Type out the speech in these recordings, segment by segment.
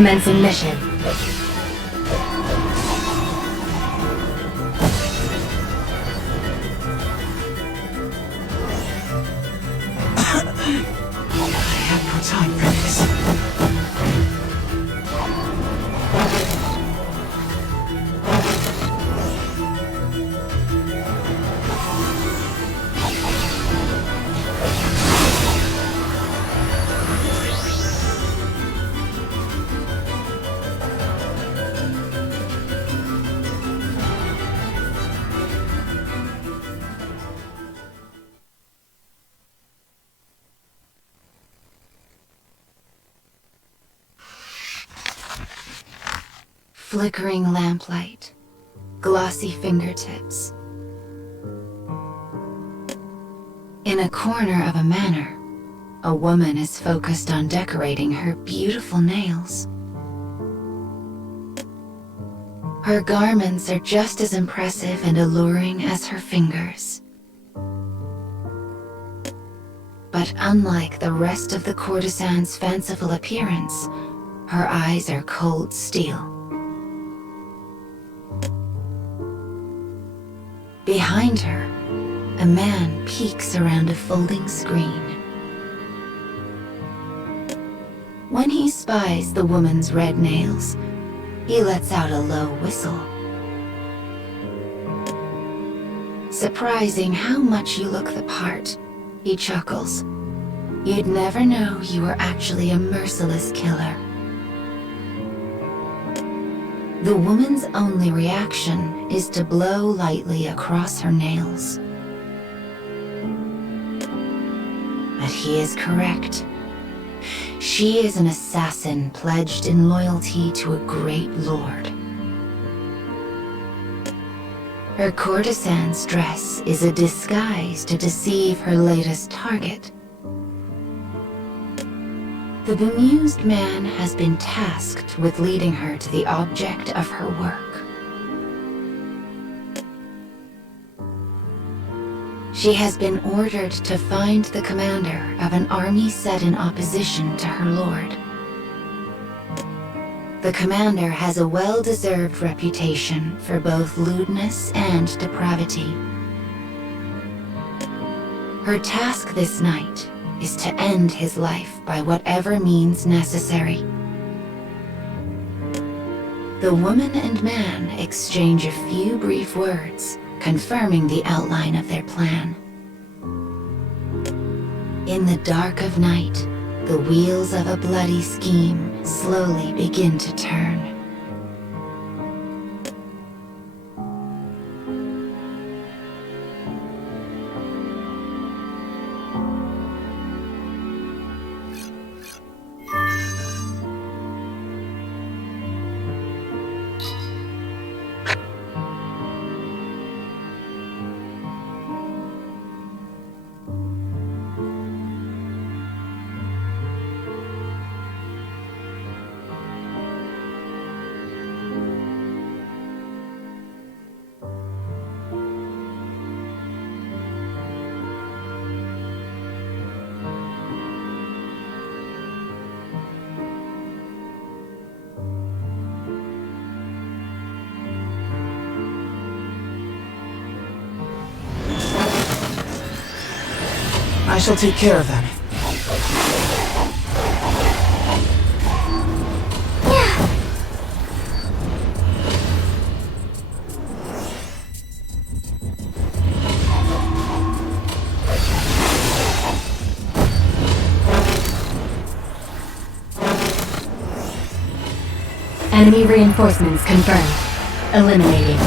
Commencing mission. I have no time for this. Flickering lamplight, glossy fingertips. In a corner of a manor, a woman is focused on decorating her beautiful nails. Her garments are just as impressive and alluring as her fingers. But unlike the rest of the courtesan's fanciful appearance, her eyes are cold steel. Behind her, a man peeks around a folding screen. When he spies the woman's red nails, he lets out a low whistle. Surprising how much you look the part, he chuckles. You'd never know you were actually a merciless killer. The woman's only reaction is to blow lightly across her nails. But he is correct. She is an assassin pledged in loyalty to a great lord. Her courtesan's dress is a disguise to deceive her latest target. The bemused man has been tasked with leading her to the object of her work. She has been ordered to find the commander of an army set in opposition to her lord. The commander has a well-deserved reputation for both lewdness and depravity. Her task this night is to end his life by whatever means necessary. The woman and man exchange a few brief words, confirming the outline of their plan. In the dark of night, the wheels of a bloody scheme slowly begin to turn. I shall take care of them. Enemy reinforcements confirmed. Eliminating.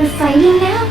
They're fighting now?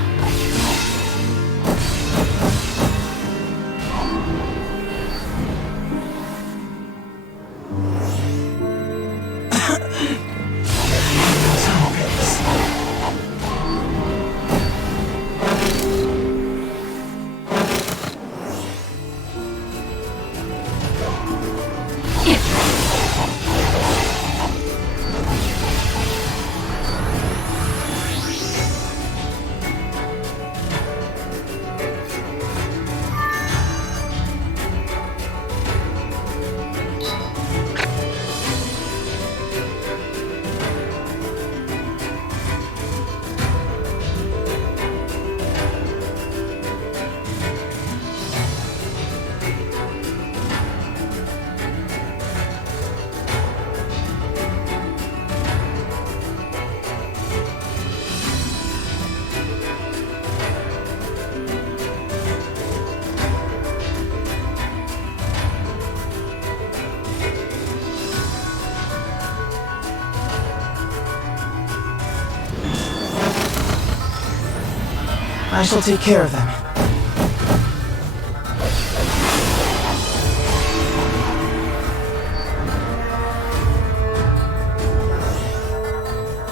I shall take care of them.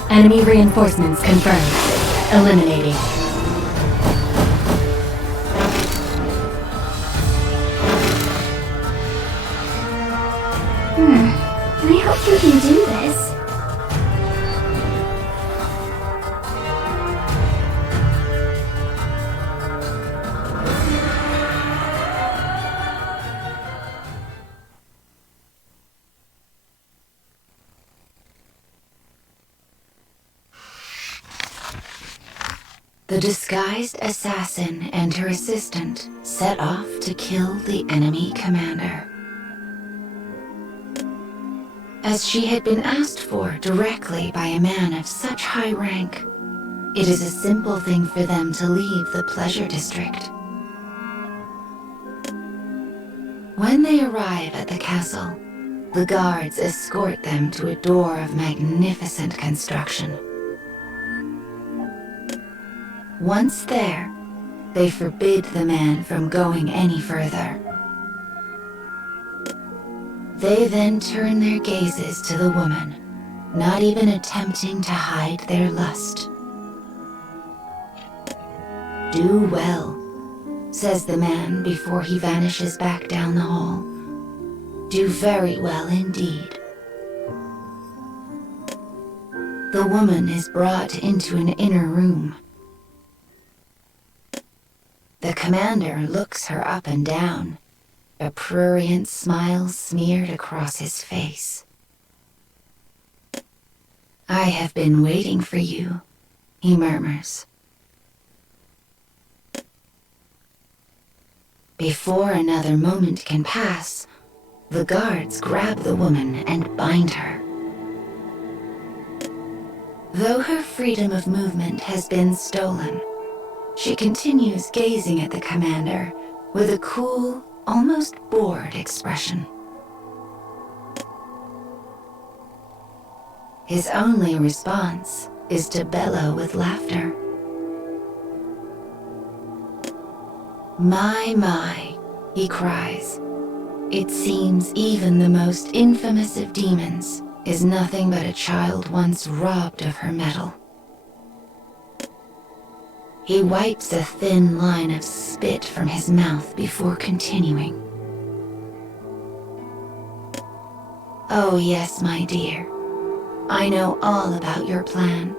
Enemy reinforcements confirmed. Eliminating. I hope you can do this. The disguised assassin and her assistant set off to kill the enemy commander. As she had been asked for directly by a man of such high rank, it is a simple thing for them to leave the pleasure district. When they arrive at the castle, the guards escort them to a door of magnificent construction. Once there, they forbid the man from going any further. They then turn their gazes to the woman, not even attempting to hide their lust. "Do well," says the man before he vanishes back down the hall. "Do very well indeed." The woman is brought into an inner room. The commander looks her up and down, a prurient smile smeared across his face. "I have been waiting for you," he murmurs. Before another moment can pass, the guards grab the woman and bind her. Though her freedom of movement has been stolen, she continues gazing at the commander with a cool, almost bored expression. His only response is to bellow with laughter. My, he cries. It seems even the most infamous of demons is nothing but a child once robbed of her mettle. He wipes a thin line of spit from his mouth before continuing. "Oh yes, my dear. I know all about your plan.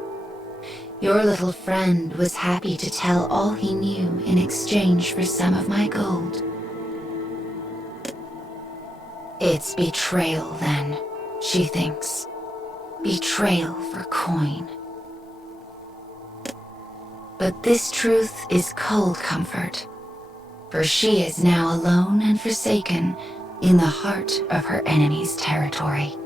Your little friend was happy to tell all he knew in exchange for some of my gold. It's betrayal then, she thinks. Betrayal for coin. But this truth is cold comfort, for she is now alone and forsaken in the heart of her enemy's territory.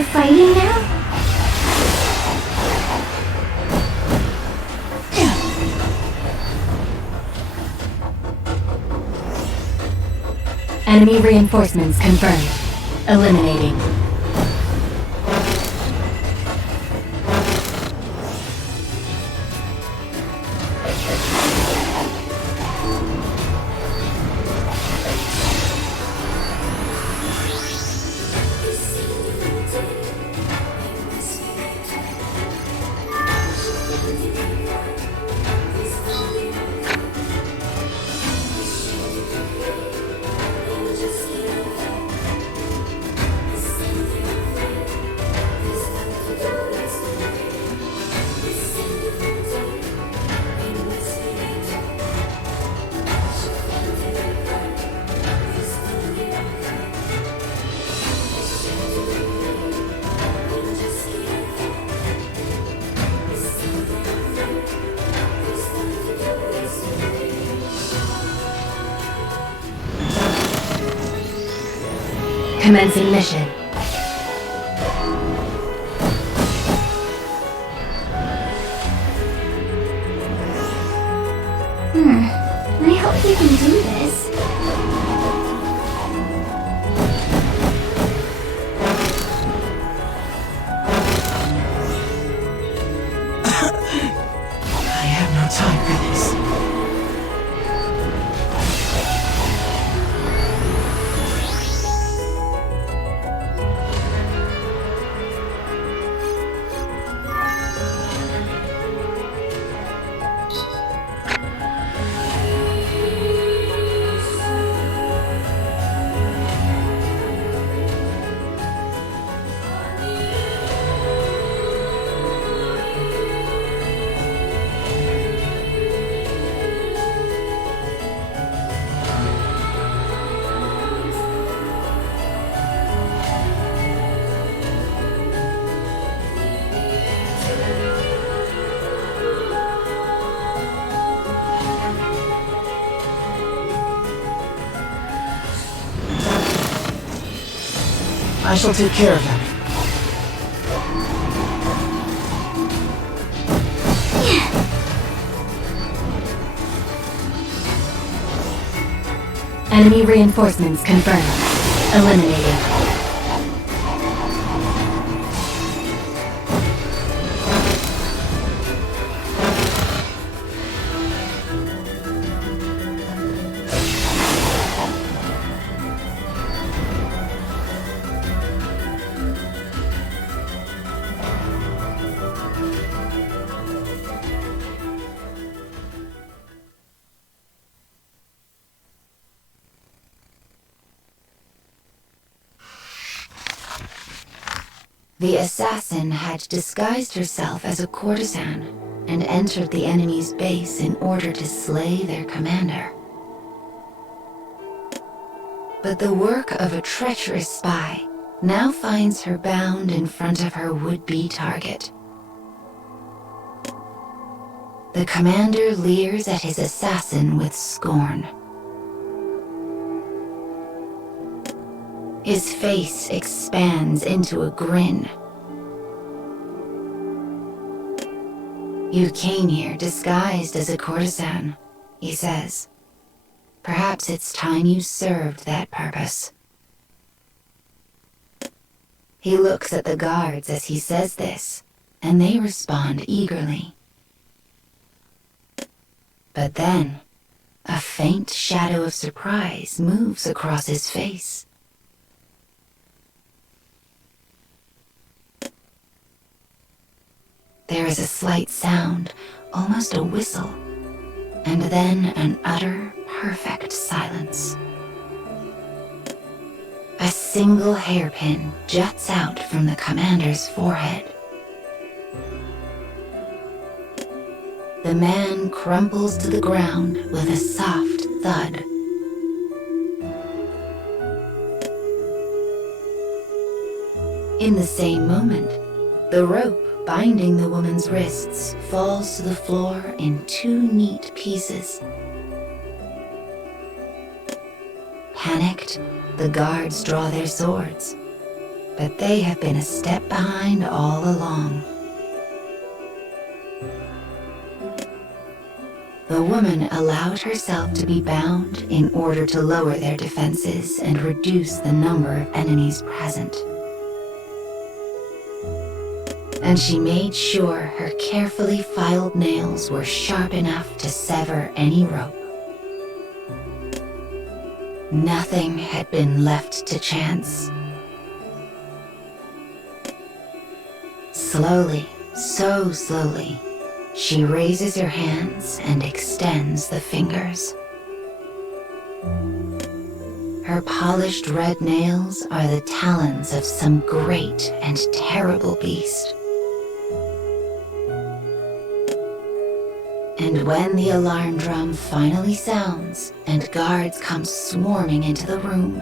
You're fighting now? Enemy reinforcements confirmed. Eliminating. Commencing mission. I hope you can do this. I have no time for this. I shall take care of them. Enemy reinforcements confirmed. Eliminating. The assassin had disguised herself as a courtesan and entered the enemy's base in order to slay their commander. But the work of a treacherous spy now finds her bound in front of her would-be target. The commander leers at his assassin with scorn. His face expands into a grin. "You came here disguised as a courtesan," he says. "Perhaps it's time you served that purpose." He looks at the guards as he says this, and they respond eagerly. But then, a faint shadow of surprise moves across his face. There is a slight sound, almost a whistle, and then an utter, perfect silence. A single hairpin juts out from the commander's forehead. The man crumples to the ground with a soft thud. In the same moment, the rope binding the woman's wrists falls to the floor in two neat pieces. Panicked, the guards draw their swords, but they have been a step behind all along. The woman allowed herself to be bound in order to lower their defenses and reduce the number of enemies present. And she made sure her carefully filed nails were sharp enough to sever any rope. Nothing had been left to chance. Slowly, so slowly, she raises her hands and extends the fingers. Her polished red nails are the talons of some great and terrible beast. And when the alarm drum finally sounds and guards come swarming into the room,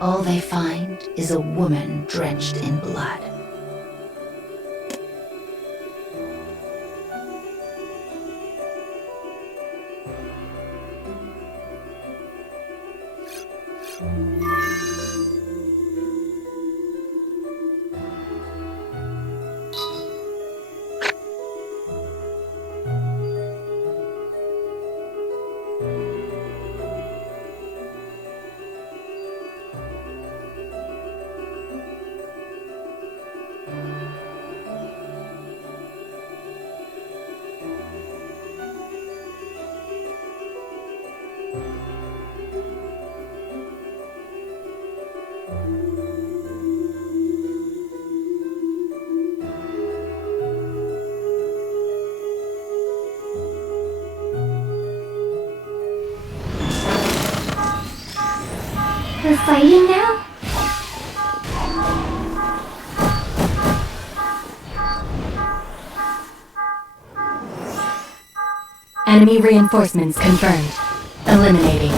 all they find is a woman drenched in blood. We're fighting now? Enemy reinforcements confirmed. Eliminating.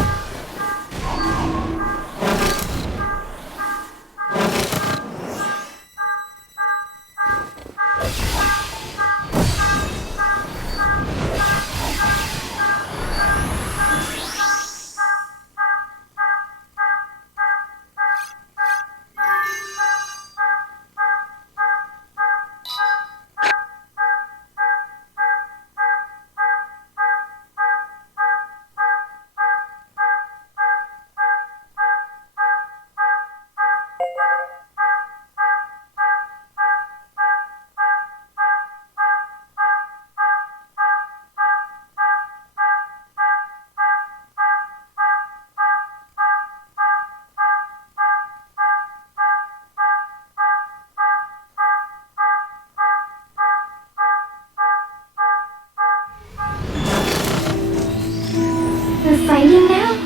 We're fighting now?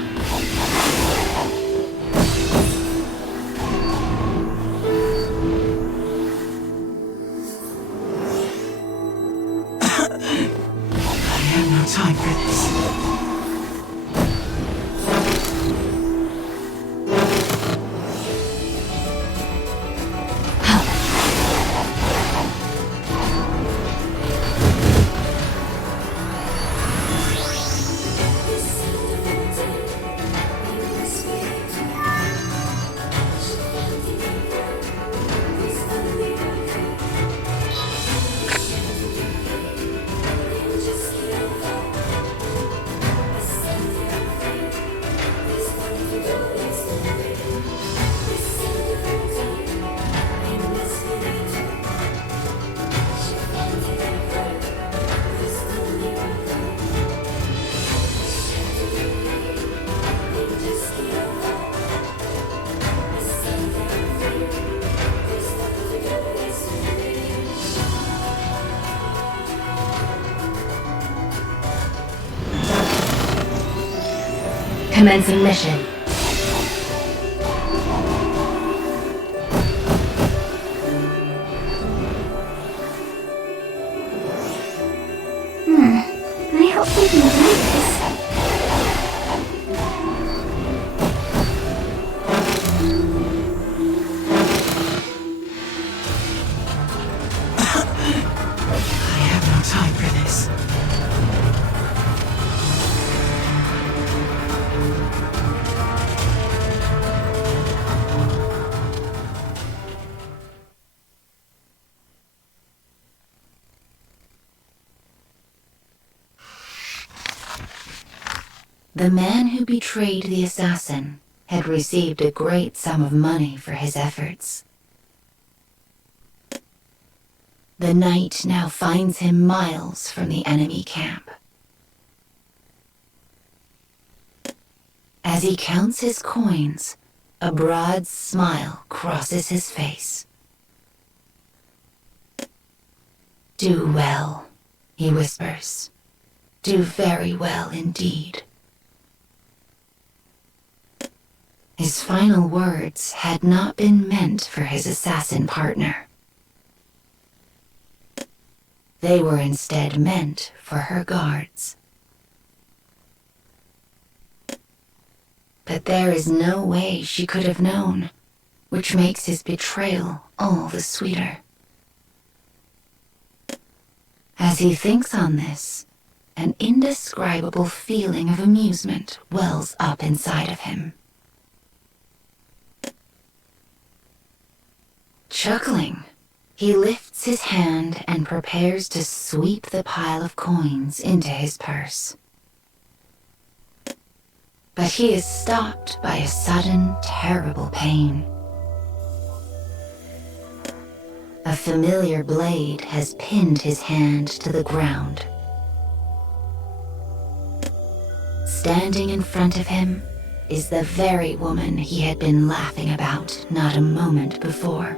I have no time for this. Commencing mission. I hope we can do this. I have no time for this. The man who betrayed the assassin had received a great sum of money for his efforts. The knight now finds him miles from the enemy camp. As he counts his coins, a broad smile crosses his face. "Do well," he whispers. "Do very well indeed." His final words had not been meant for his assassin partner. They were instead meant for her guards. But there is no way she could have known, which makes his betrayal all the sweeter. As he thinks on this, an indescribable feeling of amusement wells up inside of him. Chuckling, he lifts his hand and prepares to sweep the pile of coins into his purse. But he is stopped by a sudden, terrible pain. A familiar blade has pinned his hand to the ground. Standing in front of him is the very woman he had been laughing about not a moment before.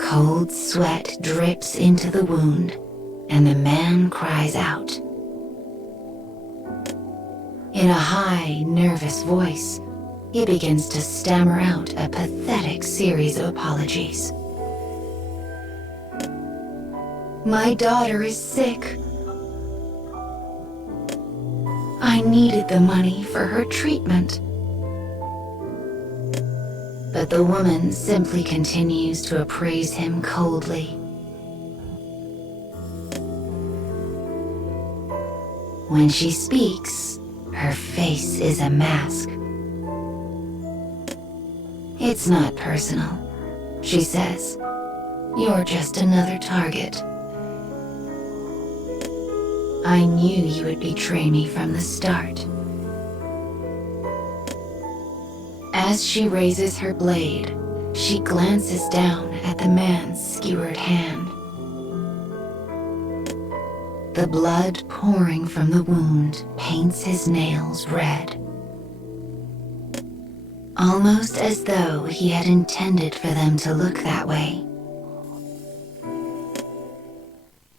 Cold sweat drips into the wound, and the man cries out. In a high, nervous voice, he begins to stammer out a pathetic series of apologies. "My daughter is sick. I needed the money for her treatment." But the woman simply continues to appraise him coldly. When she speaks, her face is a mask. "It's not personal," she says. "You're just another target. I knew you would betray me from the start." As she raises her blade, she glances down at the man's skewered hand. The blood pouring from the wound paints his nails red, almost as though he had intended for them to look that way.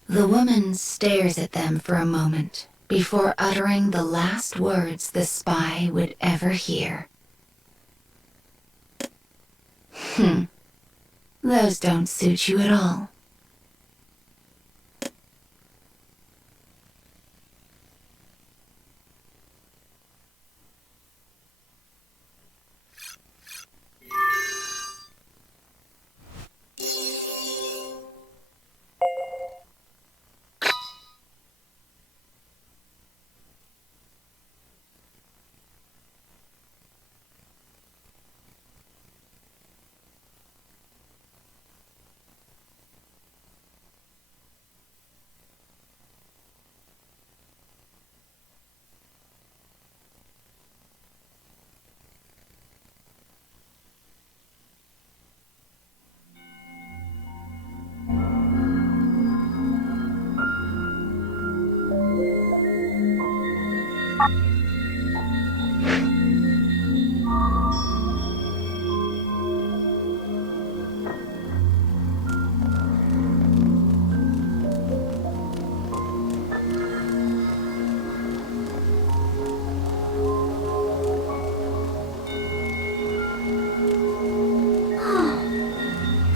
The woman stares at them for a moment before uttering the last words the spy would ever hear. Those don't suit you at all."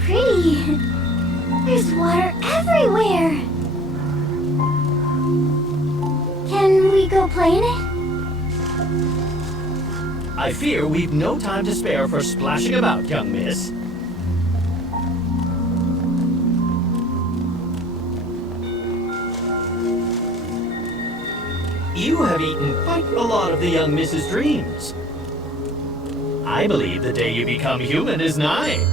Pretty. There's water everywhere. Can we go play in it? I fear we've no time to spare for splashing about, young miss. You have eaten quite a lot of the young miss's dreams. I believe the day you become human is nigh.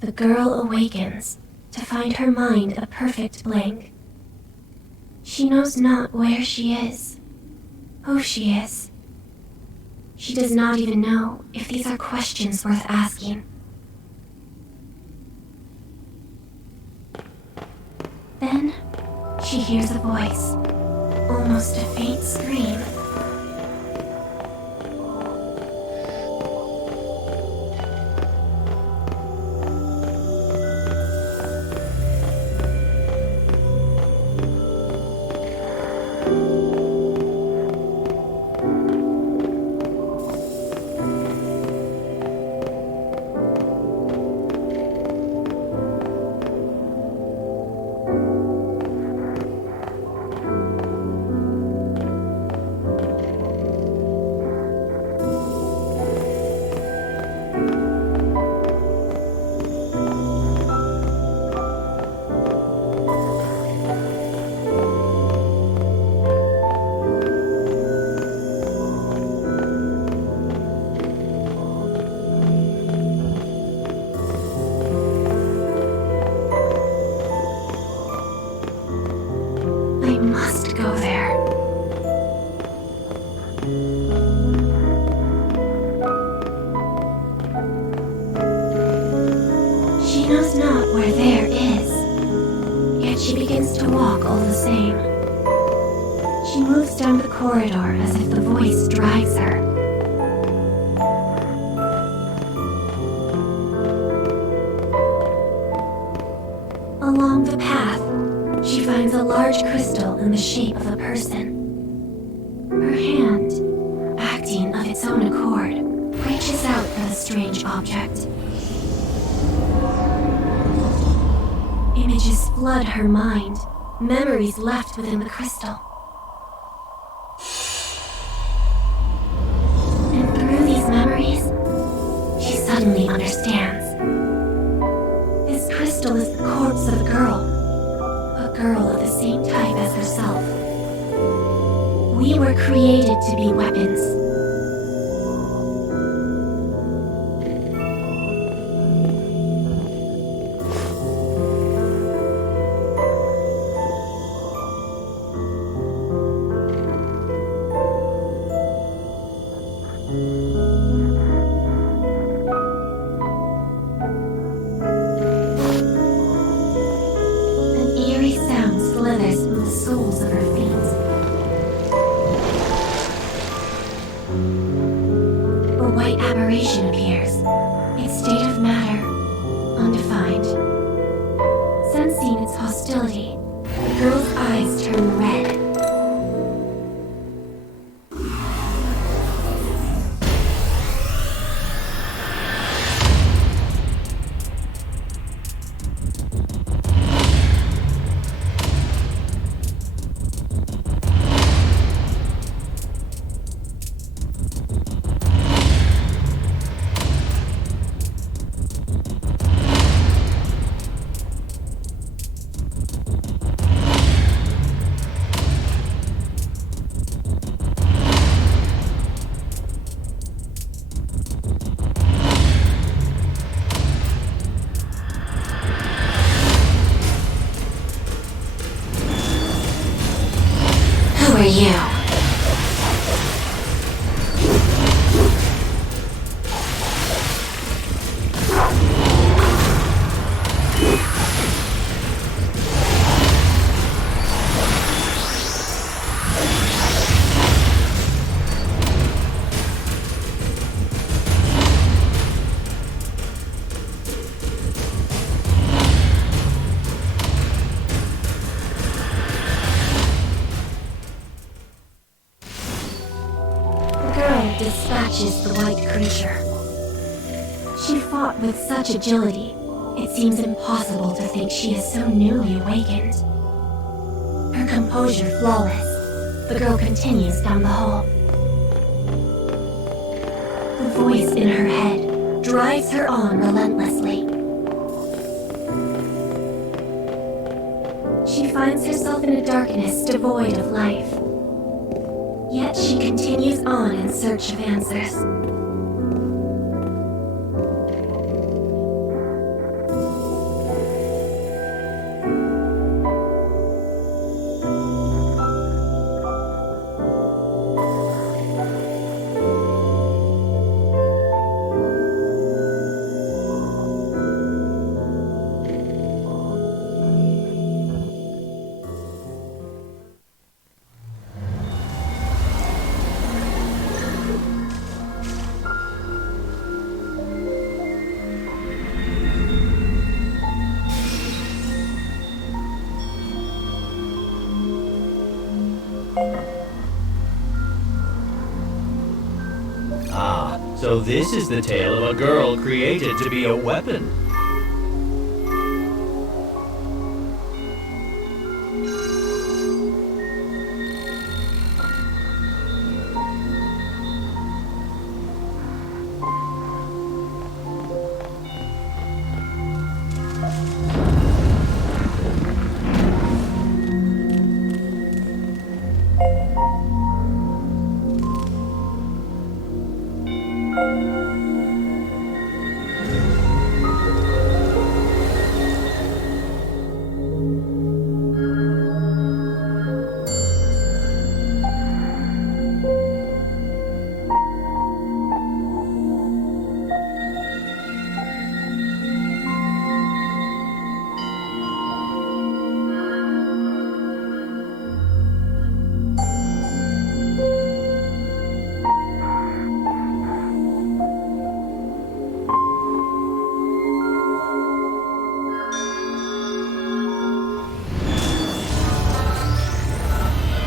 The girl awakens to find her mind a perfect blank. She knows not where she is, who she is. She does not even know if these are questions worth asking. Then, she hears a voice, almost a faint scream. I must go there. She knows not where there is, yet she begins to walk all the same. She moves down the corridor as if the voice drives her. Along the path, she finds a large crystal in the shape of a person. Her hand, acting of its own accord, reaches out for the strange object. Images flood her mind, memories left within the crystal. And through these memories, she suddenly understands. This crystal is the corpse of a girl of the same type as herself. We were created to be weapons. Aberration appears, its state of matter undefined. Sensing its hostility, the girl's eyes turn red. Who are you? Dispatches the white creature. She fought with such agility, it seems impossible to think she is so newly awakened. Her composure flawless, the girl continues down the hall. The voice in her head drives her on relentlessly. She finds herself in a darkness devoid of life. Yet she continues on in search of answers. So this is the tale of a girl created to be a weapon.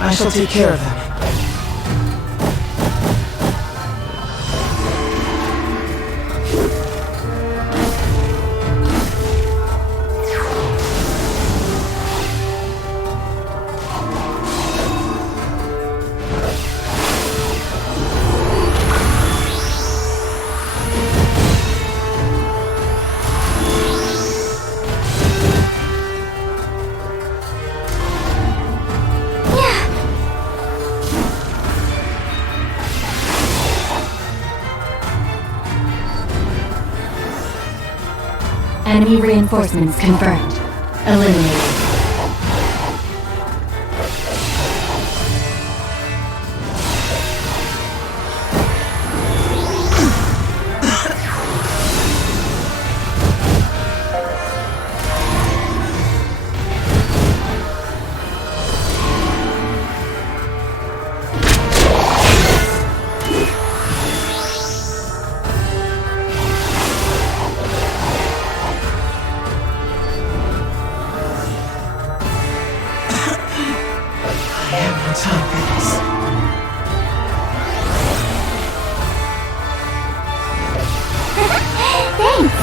I shall take care of them. Enemy reinforcements confirmed. Eliminated. I have no time for this. Thanks!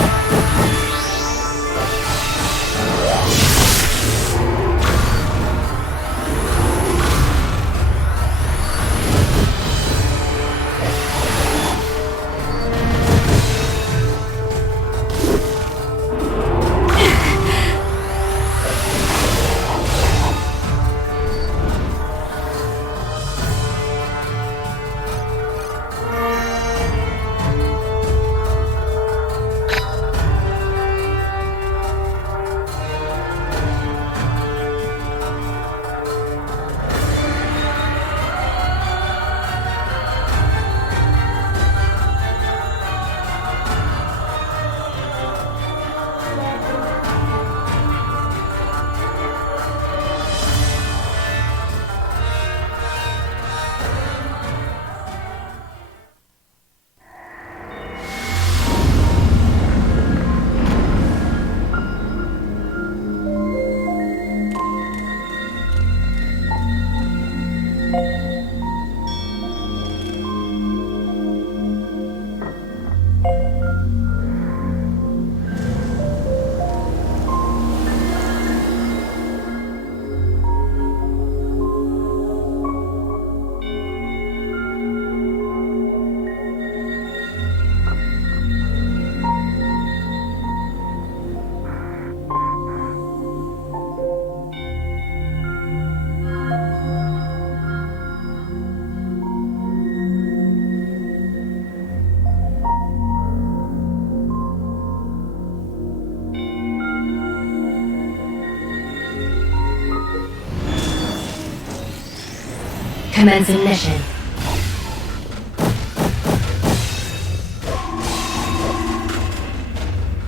Commencing mission.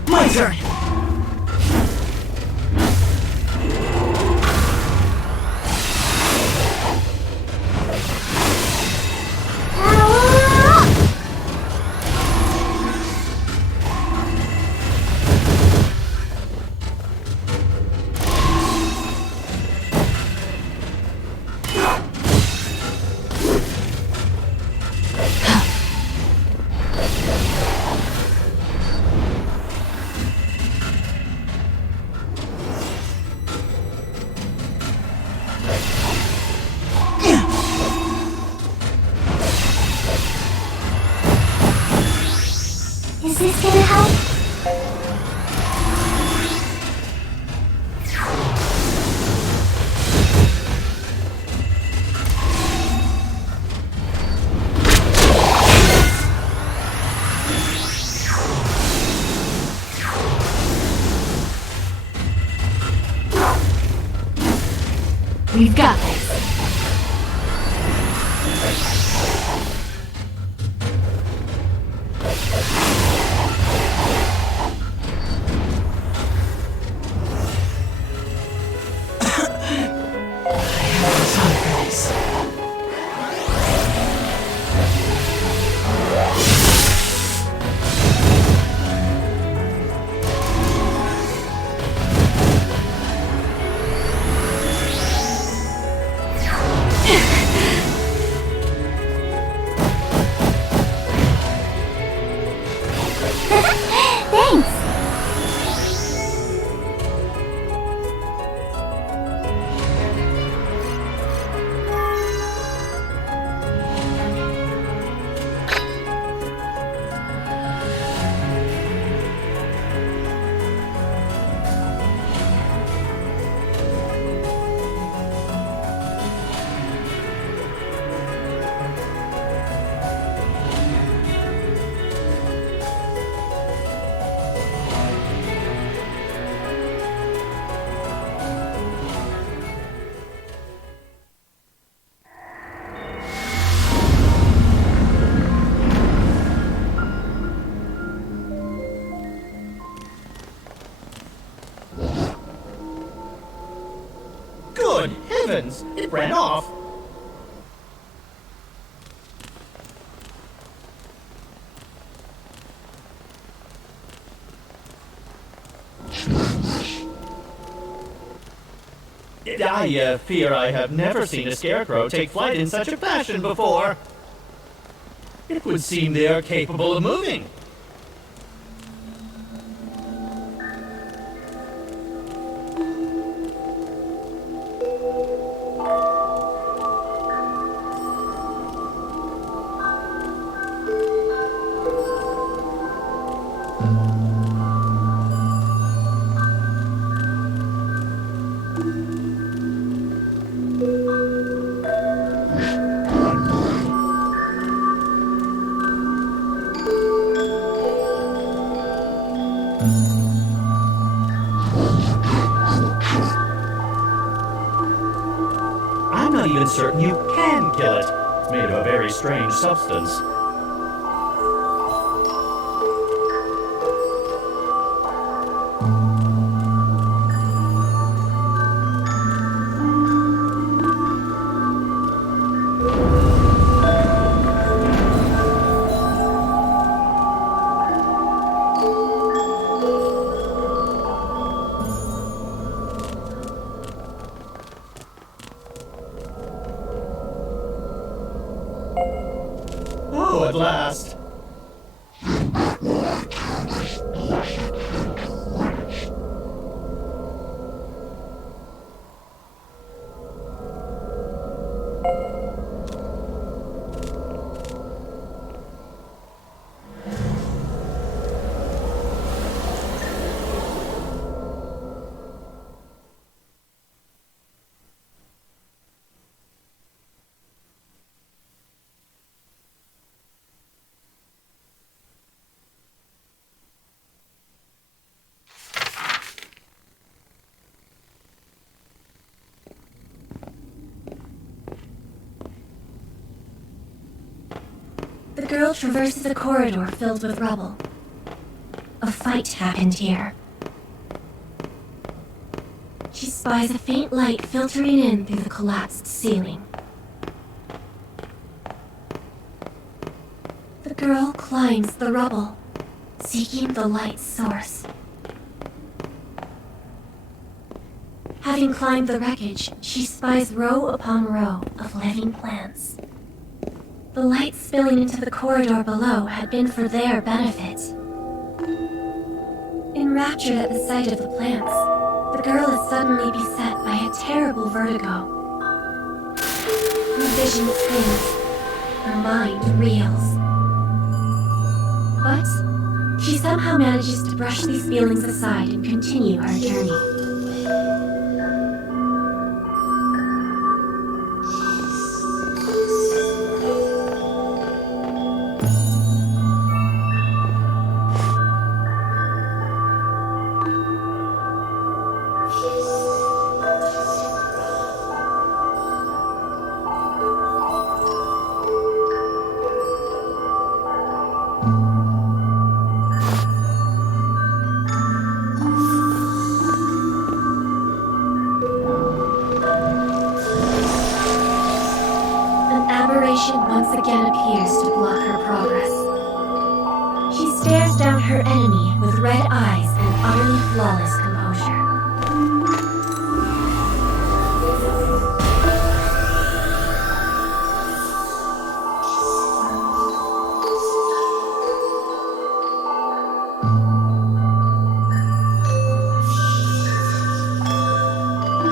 My turn! Power up! We've got this. Thanks! Good heavens! It ran off! I fear I have never seen a scarecrow take flight in such a fashion before. It would seem they are capable of moving. I'm not even certain you can kill it. It's made of a very strange substance. Oh, at last. The girl traverses a corridor filled with rubble. A fight happened here. She spies a faint light filtering in through the collapsed ceiling. The girl climbs the rubble, seeking the light's source. Having climbed the wreckage, she spies row upon row of living plants. The light spilling into the corridor below had been for their benefit. Enraptured at the sight of the plants, the girl is suddenly beset by a terrible vertigo. Her vision spins, her mind reels. But She somehow manages to brush these feelings aside and continue her journey. Once again appears to block her progress. She stares down her enemy with red eyes and utterly flawless composure.